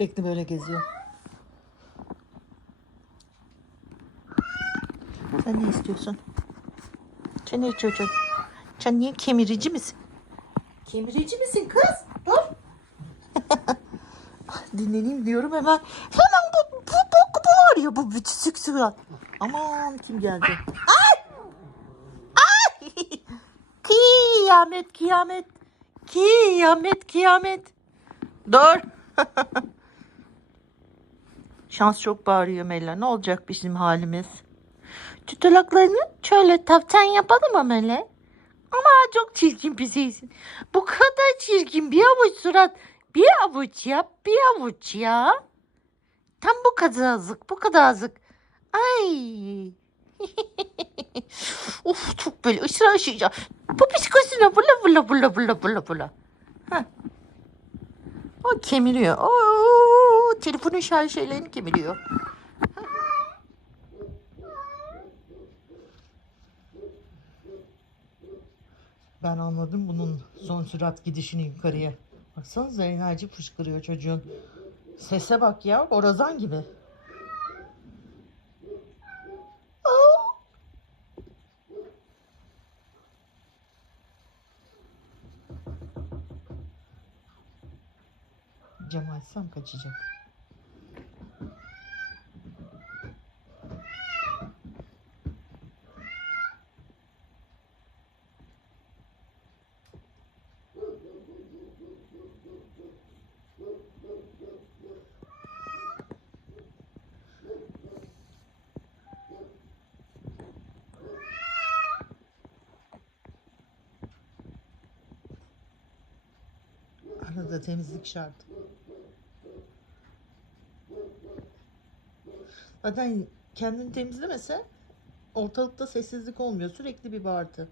Sürekli böyle geziyor. Sen ne istiyorsun? Sen ne çocuğun? Sen niye kemirici misin? Kemirici misin kız? Dur. Dinleneyim diyorum hemen. Hemen bu, bu, bu, bu var ya bu küçük surat. Aman kim geldi? Ay! Ay! Kıyamet kıyamet. Kıyamet kıyamet. Dur. Şans çok bağırıyor Mela. Ne olacak bizim halimiz? Tutalaklarını şöyle taftan yapalım mı Mele? Ama çok çirkin bir şeysin. Bu kadar çirkin bir avuç surat. Bir avuç yap, bir avuç ya. Tam bu kadar azık, bu kadar azık. Ay. of çok böyle ışır aşıyacağım. Bu psikosuna bula bula bula bula bula bula. Heh. O kemiriyor. Oo, telefonun şarj şeylerini kemiriyor. Ben anladım bunun son sürat gidişini yukarıya. Baksanıza enerji fışkırıyor çocuğun. Sese bak ya, orazan gibi. Açsam kaçacak. Arada temizlik şart. Zaten kendini temizlemese ortalıkta sessizlik olmuyor. Sürekli bir bağırtı.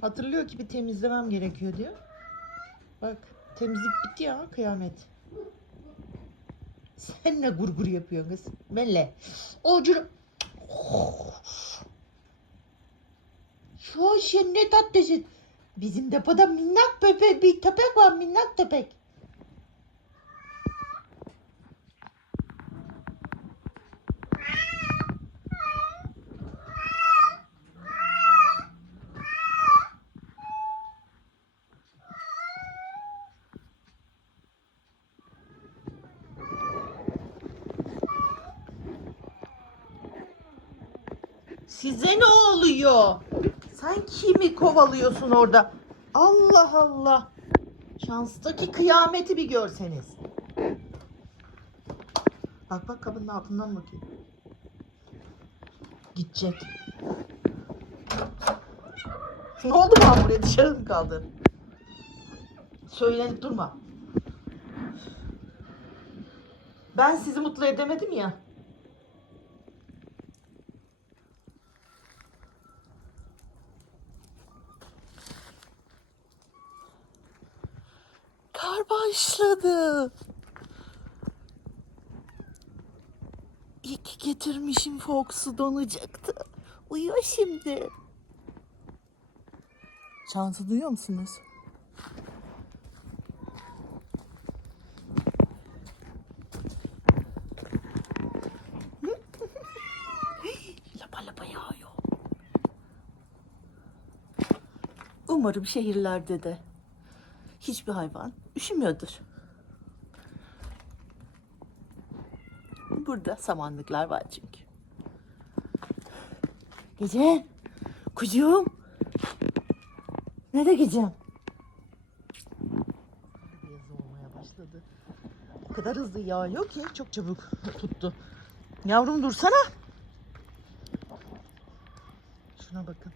Hatırlıyor ki bir temizlemem gerekiyor diyor. Bak temizlik bitti ya kıyamet. Sen ne gurgur yapıyorsun kız? Melle. Ucunu. Şu şey ne tatlısın. Bizim depoda minnak pepe bir köpek var minnak köpek. Size ne oluyor? Sen kimi kovalıyorsun orada? Allah Allah. Şanstaki kıyameti bir görseniz. Bak bak kapının altından bakayım. Gidecek. Ne oldu bana buraya dışarı mı kaldın? Söylenip durma. Ben sizi mutlu edemedim ya. Kar başladı. İyi getirmişim Fox'u donacaktı. Uyuyor şimdi. Şansı duyuyor musunuz? lapa lapa yağıyor. Umarım şehirlerde de hiçbir hayvan üşümüyordur. Burada samanlıklar var çünkü. Gece, kucuğum. Nereye gideceğim? Beyaz olmaya başladı. O kadar hızlı yağıyor ki çok çabuk tuttu. Yavrum dursana. Şuna bakın.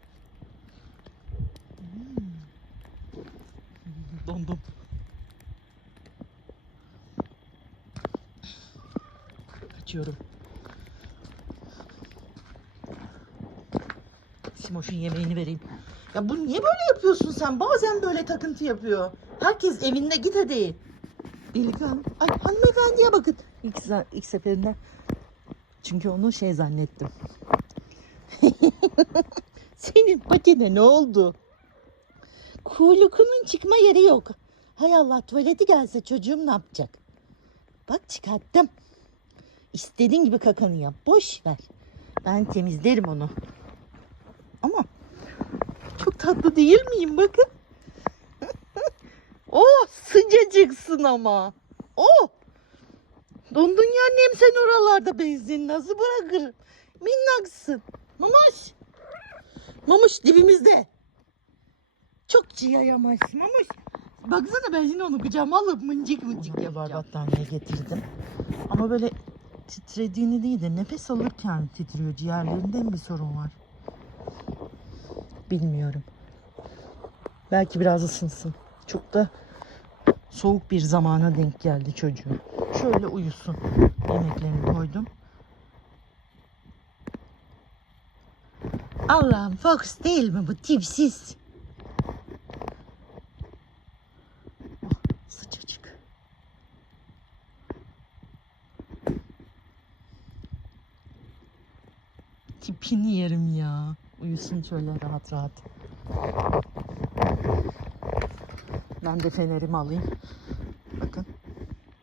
Dondum. Kaçıyorum. Simoş'un yemeğini vereyim. Ya bu niye böyle yapıyorsun sen? Bazen böyle takıntı yapıyor. Herkes evinde git hadi. Delikanlı. Ay hanımefendiye bakın. İlk, ilk seferinde. Çünkü onu şey zannettim. Senin patine ne oldu? Kuyruğunun çıkma yeri yok. Hay Allah tuvaleti gelse çocuğum ne yapacak? Bak çıkarttım. İstediğin gibi kakanı yap. Boş ver. Ben temizlerim onu. Ama çok tatlı değil miyim bakın. oh sıcacıksın ama. Oh. Dondun ya annem sen oralarda benzin nasıl bırakırım. Minnaksın. Mamuş. Mamuş dibimizde. Çok çiyayamaz Mamuş. Baksana ben şimdi onu kucağıma alıp mıncık mıncık yapacağım. battaniye getirdim. Ama böyle titrediğini değil de nefes alırken titriyor. Ciğerlerinde mi bir sorun var? Bilmiyorum. Belki biraz ısınsın. Çok da soğuk bir zamana denk geldi çocuğun. Şöyle uyusun. Yemeklerini koydum. Allah'ım Fox değil mi bu tipsiz? Sıcacık. Tipini yerim ya. Uyusun şöyle rahat rahat. Ben de fenerimi alayım. Bakın.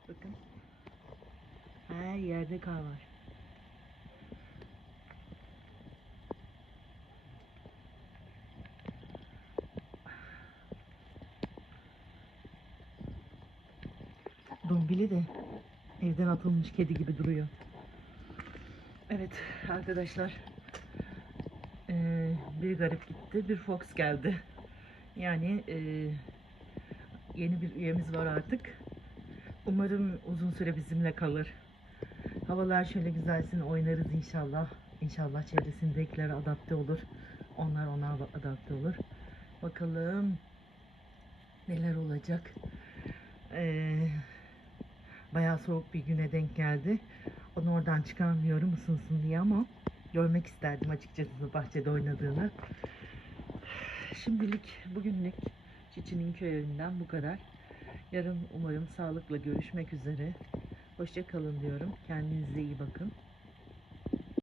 Bakın. Her yerde kar var. Dombili de evden atılmış kedi gibi duruyor. Evet arkadaşlar. Ee, bir garip gitti, bir fox geldi. Yani e, yeni bir üyemiz var artık. Umarım uzun süre bizimle kalır. Havalar şöyle güzelsin oynarız inşallah. İnşallah çevresindekiler adapte olur. Onlar ona adapte olur. Bakalım neler olacak. Ee, bayağı soğuk bir güne denk geldi. Onu oradan çıkarmıyorum ısınsın diye ama görmek isterdim açıkçası bahçede oynadığını. Şimdilik bugünlük Çiçi'nin köyünden bu kadar. Yarın umarım sağlıkla görüşmek üzere. Hoşça kalın diyorum. Kendinize iyi bakın.